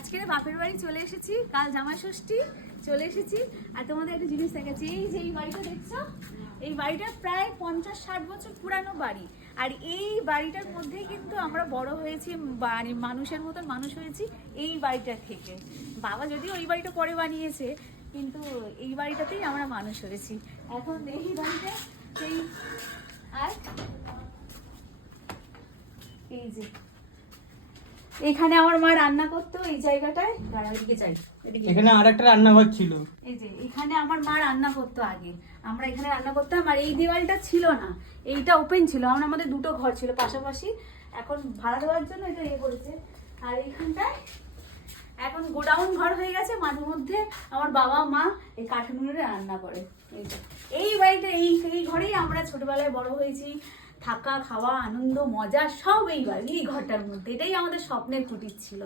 আজকে বাপের বাড়ি চলে এসেছি, কাল জামাই ষষ্ঠী চলে এসেছি। আর তোমাদের একটা জিনিস দেখাচ্ছি, এই যে এই বাড়িটা দেখছো, এই বাড়িটা প্রায় 50-60 বছর পুরানো বাড়ি। আর এই বাড়িটার মধ্যেই কিন্তু আমরা বড় হয়েছি, মানুষের মতন মানুষ হয়েছি এই বাড়িটা থেকে। বাবা যদিও ওই বাড়িটা পরে বানিয়েছে, কিন্তু এই বাড়িটাতেই আমরা মানুষ হয়েছি। এখন এই বাড়িটা সেই আর এই যে এখানে আমার মা রান্না করতো এই জায়গাটায়। এদিকে যাই, এখানে আরেকটা রান্নাঘর ছিল। এই যে এখানে আমার মা রান্না করতো আগে, আমরা এখানে রান্না করতাম। আর এই দেওয়ালটা ছিল না, এইটা ওপেন ছিল। আমাদের দুটো ঘর ছিল পাশাপাশি, এখন ভাড়া দেওয়ার জন্য এটা করেছে। আর এইখানটায় এখন গোডাউন ঘর হয়ে গেছে, মাঝে মধ্যে আমার বাবা মা এই কাঠের উনুনে রান্না করে। এই বাড়িটা এই ঘরেই আমরা ছোটবেলায় বড় হয়েছি, থাকা খাওয়া আনন্দ মজা সব এই বাড়ি এই ঘরটার মধ্যে। এটাই আমাদের স্বপ্নের কুটির ছিল।